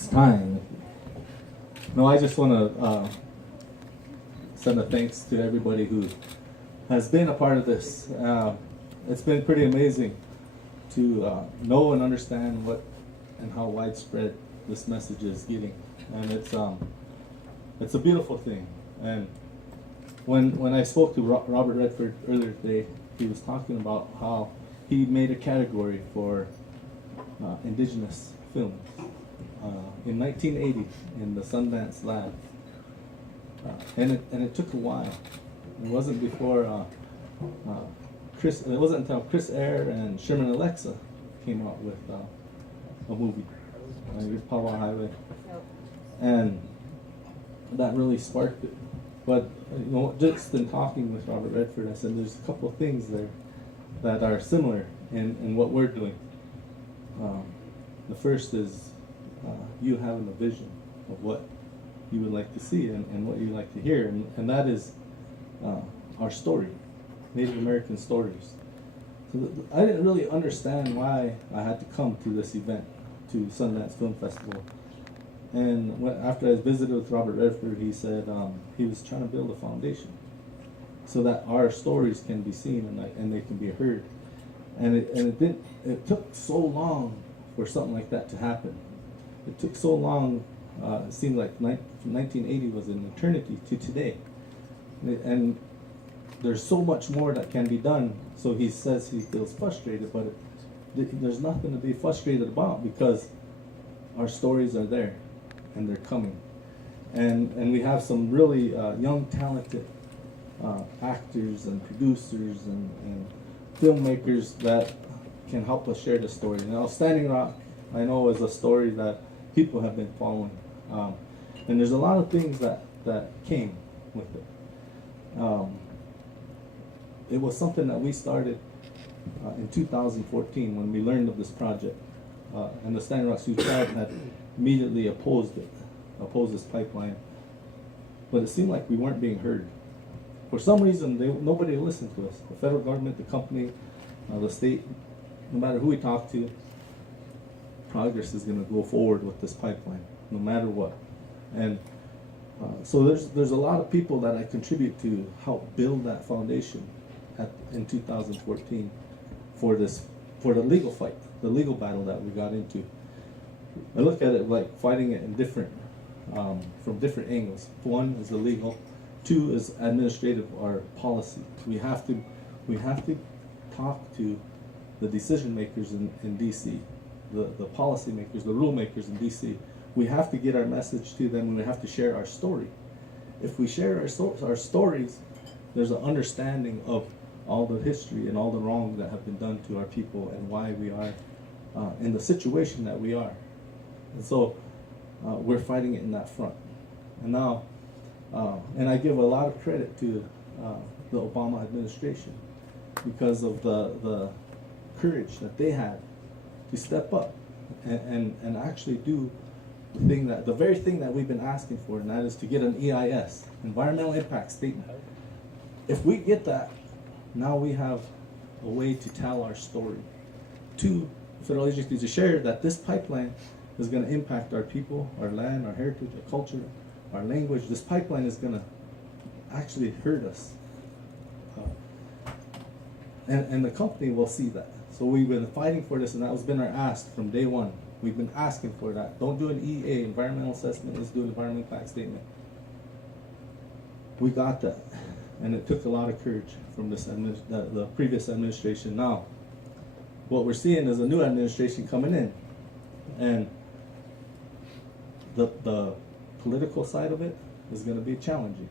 it's time. No, I just want to send a thanks to everybody who has been a part of this. It's been pretty amazing to know and understand what and how widespread this message is getting, and it's a beautiful thing. And when I spoke to Robert Redford earlier today, he was talking about how he made a category for indigenous films in 1980 in the Sundance lab, and it took a while. It wasn't before it wasn't until Chris Eyre and Sherman Alexa came out with a movie, Power Highway, and that really sparked it. But just in talking with Robert Redford, I said there's a couple of things there that are similar in what we're doing. The first is you having a vision of what you would like to see and what you like to hear, and that is our story, Native American stories. So I didn't really understand why I had to come to this event, to Sundance Film Festival. And after I visited with Robert Redford, he said he was trying to build a foundation so that our stories can be seen and they can be heard. And it took so long for something like that to happen. It took so long. It seemed like 1980 was an eternity to today. And there's so much more that can be done. So he says he feels frustrated, but there's nothing to be frustrated about because our stories are there and they're coming. And we have some really young, talented actors and producers and filmmakers that can help us share the story. Now, Standing Rock, I know, is a story that people have been following. And there's a lot of things that came with it. It was something that we started in 2014 when we learned of this project. And the Standing Rock Sioux Tribe had immediately opposed this pipeline. But it seemed like we weren't being heard. For some reason, nobody listened to us. The federal government, the company, the state, no matter who we talk to, progress is going to go forward with this pipeline, no matter what. And so there's a lot of people that I contribute to help build that foundation in 2014 for the legal fight, the legal battle that we got into. I look at it like fighting it in from different angles. One is the legal, two is administrative or policy. We have to talk to the decision makers in DC, the policy makers, the rule makers in DC. We have to get our message to them, and we have to share our story. If we share our stories, there's an understanding of all the history and all the wrong that have been done to our people and why we are in the situation that we are. And so we're fighting it in that front. And now, and I give a lot of credit to the Obama administration because of the courage that they had to step up and actually do the very thing that we've been asking for, and that is to get an EIS, environmental impact statement. If we get that, now we have a way to tell our story to federal agencies, to share that this pipeline is going to impact our people, our land, our heritage, our culture, our language. This pipeline is going to actually hurt us. And the company will see that. So we've been fighting for this, and that has been our ask from day one. We've been asking for that. Don't do an EA, environmental assessment, let's do an environmental impact statement. We got that, and it took a lot of courage from the previous administration. Now, what we're seeing is a new administration coming in, and the political side of it is going to be challenging,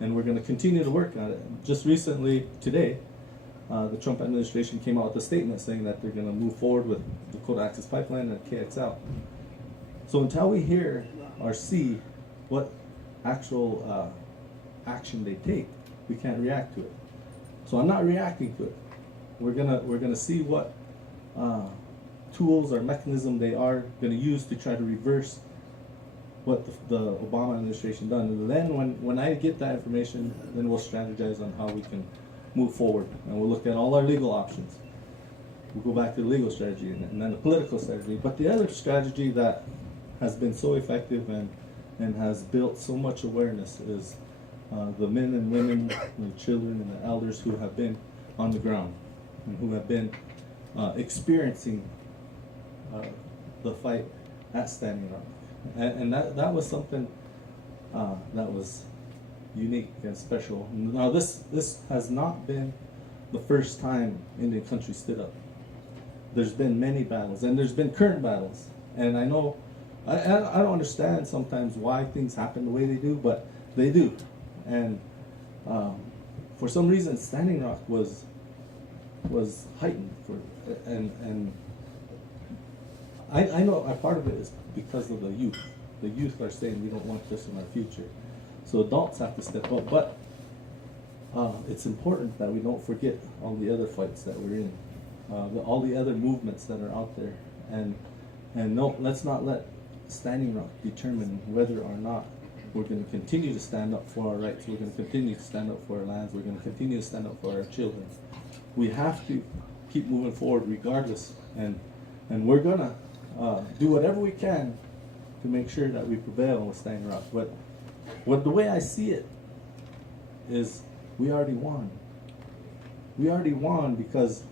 and we're going to continue to work on it. Just recently, today, the Trump administration came out with a statement saying that they're going to move forward with the Dakota Access Pipeline and KXL. So until we hear or see what actual action they take, we can't react to it. So I'm not reacting to it. We're gonna see what tools or mechanism they are going to use to try to reverse what the Obama administration done. And then when I get that information, then we'll strategize on how we can move forward, and we'll look at all our legal options. We'll go back to the legal strategy and then the political strategy. But the other strategy that has been so effective and has built so much awareness is the men and women, the children and the elders who have been on the ground and who have been experiencing the fight at Standing Rock. And that was something that was unique and special. Now this has not been the first time Indian country stood up. There's been many battles, and there's been current battles. And I know, I don't understand sometimes why things happen the way they do, but they do. And for some reason, Standing Rock was heightened and I know a part of it is because of the youth. The youth are saying we don't want this in our future. So adults have to step up, but it's important that we don't forget all the other fights that we're in, all the other movements that are out there, and no, let's not let Standing Rock determine whether or not we're going to continue to stand up for our rights. We're going to continue to stand up for our lands. We're going to continue to stand up for our children. We have to keep moving forward regardless, and we're going to do whatever we can to make sure that we prevail with Standing Rock. But the way I see it is we already won. We already won because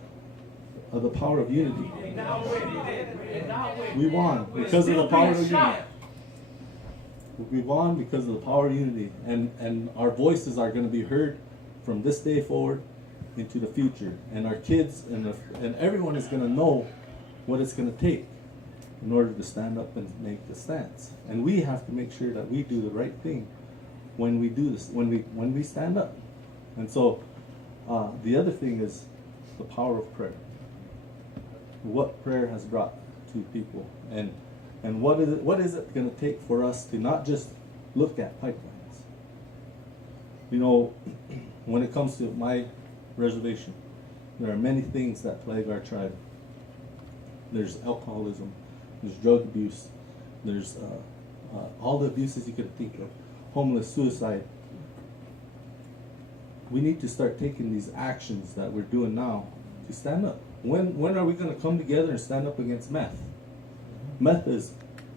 of the power of unity. We won because of the power of unity. We won because of the power of unity, and our voices are going to be heard from this day forward into the future. And our kids and everyone is going to know what it's going to take in order to stand up and make the stance. And we have to make sure that we do the right thing when we do this, when we stand up. And so the other thing is the power of prayer. What prayer has brought to people, and what is it going to take for us to not just look at pipelines? You know, when it comes to my reservation, there are many things that plague our tribe. There's alcoholism, there's drug abuse, there's all the abuses you could think of, homeless, suicide. We need to start taking these actions that we're doing now to stand up. When are we going to come together and stand up against meth? Meth is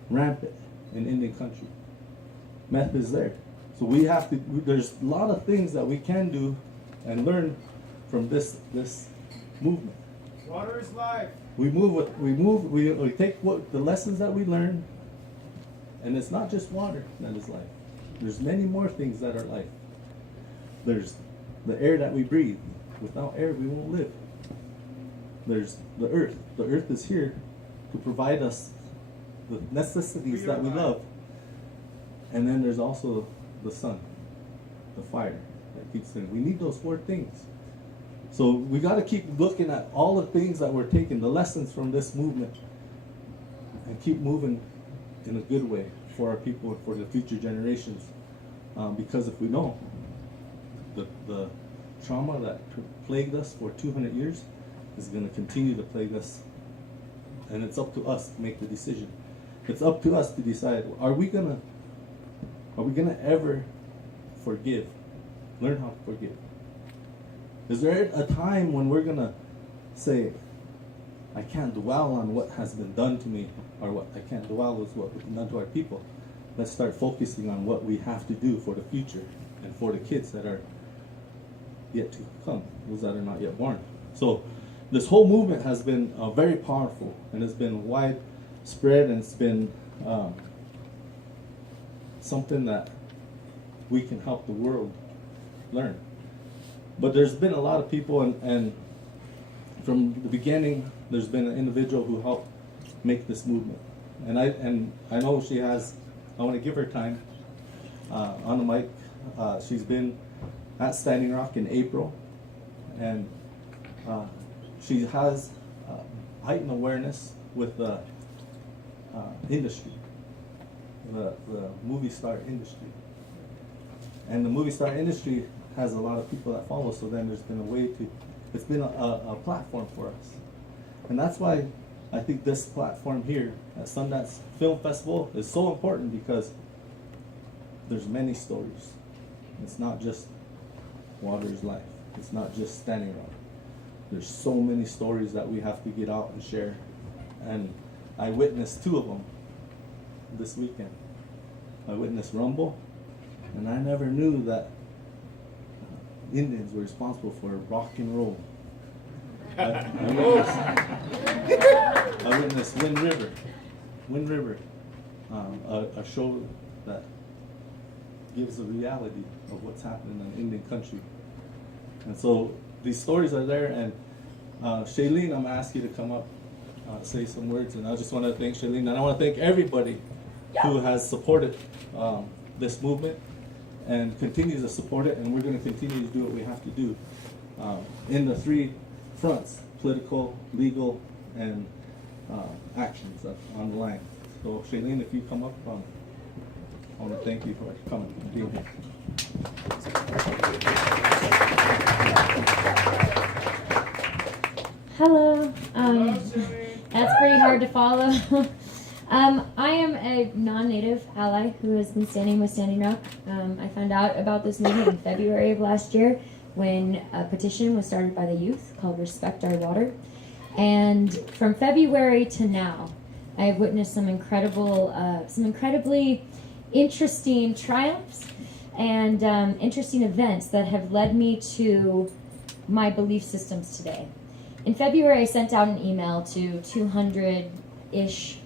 rampant in Indian country. Meth is there. So we have to, there's a lot of things that we can do and learn from this movement. Water is life. We take what the lessons that we learn, and it's not just water that is life. There's many more things that are life. There's the air that we breathe. Without air, we won't live. There's the earth. The earth is here to provide us the necessities that we love. And then there's also the sun, the fire that keeps in. We need those four things. So we got to keep looking at all the things that we're taking, the lessons from this movement, and keep moving in a good way for our people and for the future generations. Because if we don't, the trauma that plagued us for 200 years is going to continue to plague us. And it's up to us to make the decision. It's up to us to decide, are we gonna ever forgive? Learn how to forgive. Is there a time when we're gonna say, I can't dwell on what has been done to me, or what I can't dwell with what has been done to our people? Let's start focusing on what we have to do for the future and for the kids that are yet to come, those that are not yet born. So this whole movement has been very powerful, and it's been widespread, and it's been something that we can help the world learn. But there's been a lot of people, and from the beginning, there's been an individual who helped make this movement. And I know she has, I want to give her time on the mic. She's been at Standing Rock in April, and she has heightened awareness with the industry, the movie star industry. And the movie star industry has a lot of people that follow, so then there's been a way to, it's been a platform for us. And that's why I think this platform here at Sundance Film Festival is so important, because there's many stories. It's not just water is life. It's not just Standing Rock. There's so many stories that we have to get out and share. And I witnessed two of them. this weekend. I witnessed rumble, and I never knew that Indians were responsible for rock and roll. I witnessed Wind River, a show that gives the reality of what's happening in Indian country. And so these stories are there, and Shailene, I'm gonna ask you to come up, say some words, and I just want to thank Shailene, and I want to thank everybody who has supported this movement and continues to support it, and we're going to continue to do what we have to do in the three fronts: political, legal, and actions on the line. So Shailene, if you come up, I want to thank you for coming and being here. Hello. That's pretty hard to follow. I am a non-native ally who has been standing with Standing Rock. I found out about this movement in February of last year when a petition was started by the youth called Respect Our Water. And from February to now, I have witnessed some incredibly interesting triumphs and interesting events that have led me to my belief systems today. In February, I sent out an email to 200-ish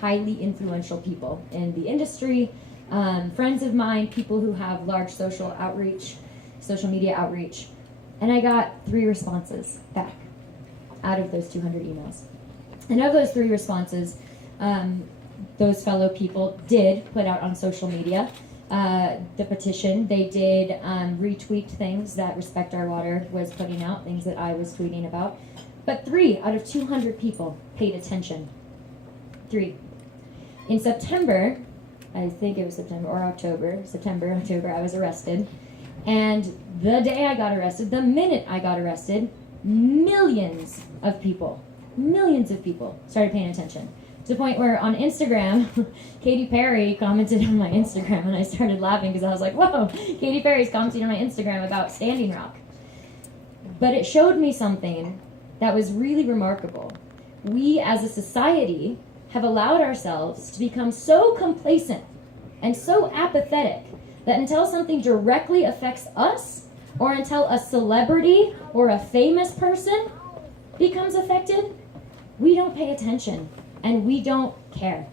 highly influential people in the industry, friends of mine, people who have large social media outreach, and I got 3 responses back out of those 200 emails. And of those 3 responses, those fellow people did put out on social media the petition. They did retweet things that Respect Our Water was putting out, things that I was tweeting about. But 3 out of 200 people paid attention. 3. In September, I think it was September, I was arrested. And the day I got arrested, the minute I got arrested, millions of people started paying attention. To the point where on Instagram, Katy Perry commented on my Instagram, and I started laughing because I was like, whoa, Katy Perry's commenting on my Instagram about Standing Rock. But it showed me something that was really remarkable. We as a society have allowed ourselves to become so complacent and so apathetic that until something directly affects us, or until a celebrity or a famous person becomes affected, we don't pay attention and we don't care.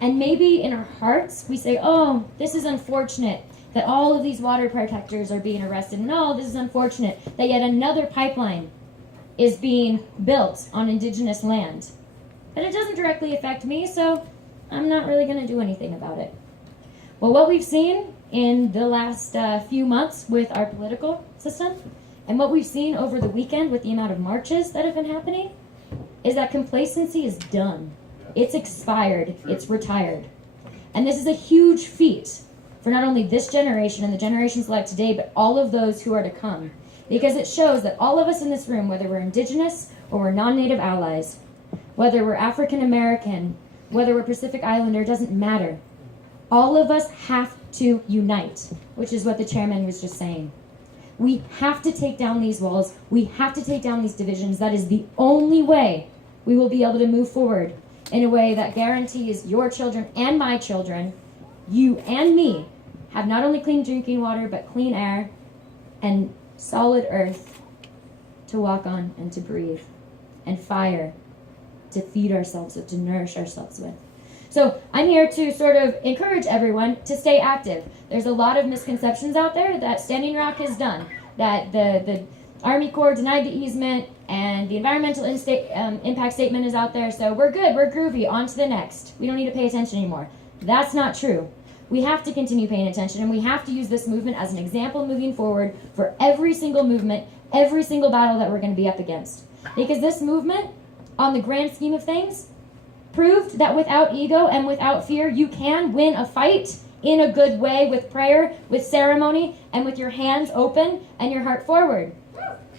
And maybe in our hearts we say, oh, this is unfortunate that all of these water protectors are being arrested. No, this is unfortunate that yet another pipeline is being built on indigenous land. But it doesn't directly affect me, so I'm not really going to do anything about it. Well, what we've seen in the last few months with our political system, and what we've seen over the weekend with the amount of marches that have been happening, is that complacency is done. It's expired. It's retired. And this is a huge feat for not only this generation and the generations like today, but all of those who are to come. Because it shows that all of us in this room, whether we're indigenous or we're non-native allies, whether we're African American, whether we're Pacific Islander, doesn't matter. All of us have to unite, which is what the chairman was just saying. We have to take down these walls. We have to take down these divisions. That is the only way we will be able to move forward in a way that guarantees your children and my children, you and me, have not only clean drinking water, but clean air and solid earth to walk on and to breathe, and fire to feed ourselves with, to nourish ourselves with. So I'm here to sort of encourage everyone to stay active. There's a lot of misconceptions out there that Standing Rock has done, that the Army Corps denied the easement, and the environmental impact statement is out there, so we're good, we're groovy, on to the next. We don't need to pay attention anymore. That's not true. We have to continue paying attention, and we have to use this movement as an example moving forward for every single movement, every single battle that we're going to be up against. Because this movement, on the grand scheme of things, proved that without ego and without fear, you can win a fight in a good way, with prayer, with ceremony, and with your hands open and your heart forward.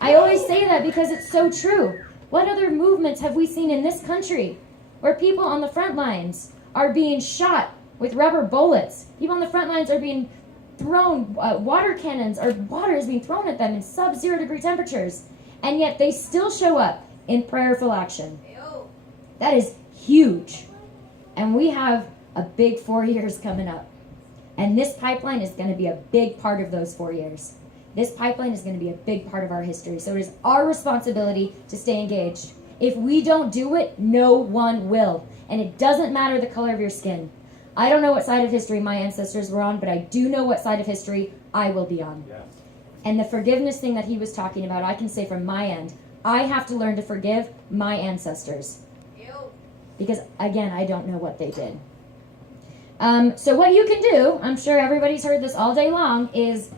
I always say that because it's so true. What other movements have we seen in this country where people on the front lines are being shot with rubber bullets? People on the front lines are being thrown, water cannons, or water is being thrown at them in sub-0 degree temperatures, and yet they still show up in prayerful action. That is huge. And we have a big 4 years coming up. And this pipeline is going to be a big part of those 4 years. This pipeline is going to be a big part of our history. So it is our responsibility to stay engaged. If we don't do it, no one will. And it doesn't matter the color of your skin. I don't know what side of history my ancestors were on, but I do know what side of history I will be on. Yes. And the forgiveness thing that he was talking about, I can say from my end, I have to learn to forgive my ancestors. Because, again, I don't know what they did. So what you can do, I'm sure everybody's heard this all day long, is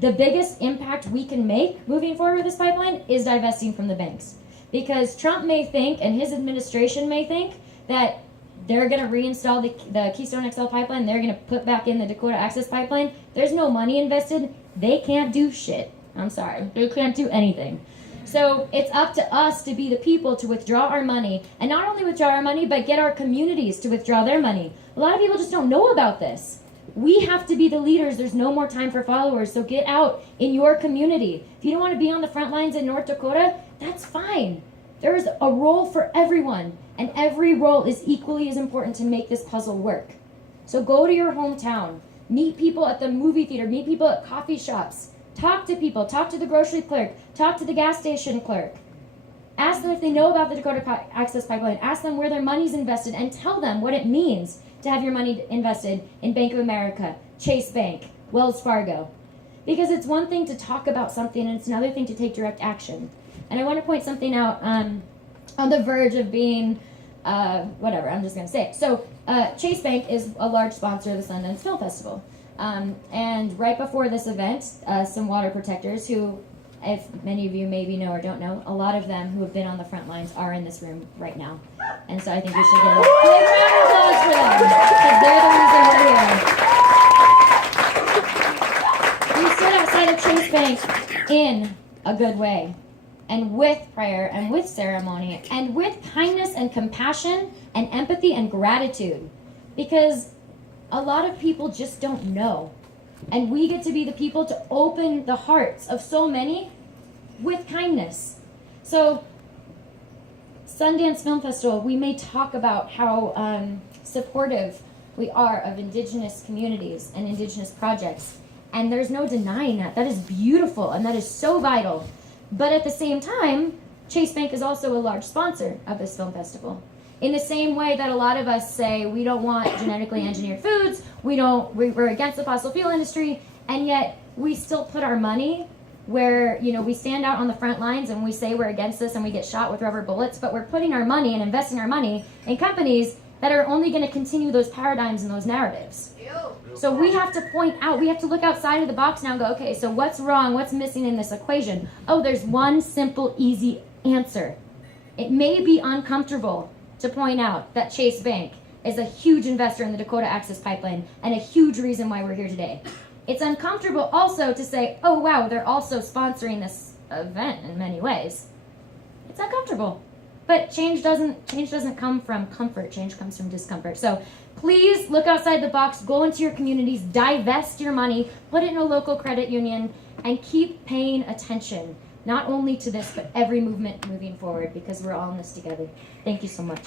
the biggest impact we can make moving forward with this pipeline is divesting from the banks. Because Trump may think, and his administration may think, that they're going to reinstall the Keystone XL pipeline, they're going to put back in the Dakota Access pipeline. There's no money invested. They can't do shit. I'm sorry. They can't do anything. So it's up to us to be the people to withdraw our money, and not only withdraw our money, but get our communities to withdraw their money. A lot of people just don't know about this. We have to be the leaders. There's no more time for followers. So get out in your community. If you don't want to be on the front lines in North Dakota, that's fine. There is a role for everyone, and every role is equally as important to make this puzzle work. So go to your hometown. Meet people at the movie theater. Meet people at coffee shops. Talk to people. Talk to the grocery clerk. Talk to the gas station clerk. Ask them if they know about the Dakota Access Pipeline. Ask them where their money's invested, and tell them what it means to have your money invested in Bank of America, Chase Bank, Wells Fargo. Because it's one thing to talk about something, and it's another thing to take direct action. And I want to point something out on the verge of being, whatever, I'm just going to say it. So Chase Bank is a large sponsor of the Sundance Film Festival. And right before this event, some water protectors who, if many of you maybe know or don't know, a lot of them who have been on the front lines are in this room right now. And so I think we should give a big round of applause for them, because they're the reason we're here. We stood outside of Chase Bank in a good way, and with prayer, and with ceremony, and with kindness and compassion and empathy and gratitude. Because a lot of people just don't know. And we get to be the people to open the hearts of so many with kindness. So, Sundance Film Festival, we may talk about how supportive we are of indigenous communities and indigenous projects. And there's no denying that. That is beautiful, and that is so vital. But at the same time, Chase Bank is also a large sponsor of this film festival. In the same way that a lot of us say we don't want genetically engineered foods, we're against the fossil fuel industry, and yet we still put our money where, we stand out on the front lines and we say we're against this and we get shot with rubber bullets, but we're putting our money and investing our money in companies that are only going to continue those paradigms and those narratives. So we have to point out, we have to look outside of the box now and go, okay, so what's wrong? What's missing in this equation? Oh, there's one simple, easy answer. It may be uncomfortable to point out that Chase Bank is a huge investor in the Dakota Access Pipeline and a huge reason why we're here today. It's uncomfortable also to say, oh wow, they're also sponsoring this event in many ways. It's uncomfortable. But change doesn't come from comfort, change comes from discomfort. So please look outside the box, go into your communities, divest your money, put it in a local credit union, and keep paying attention. Not only to this, but every movement moving forward, because we're all in this together. Thank you so much.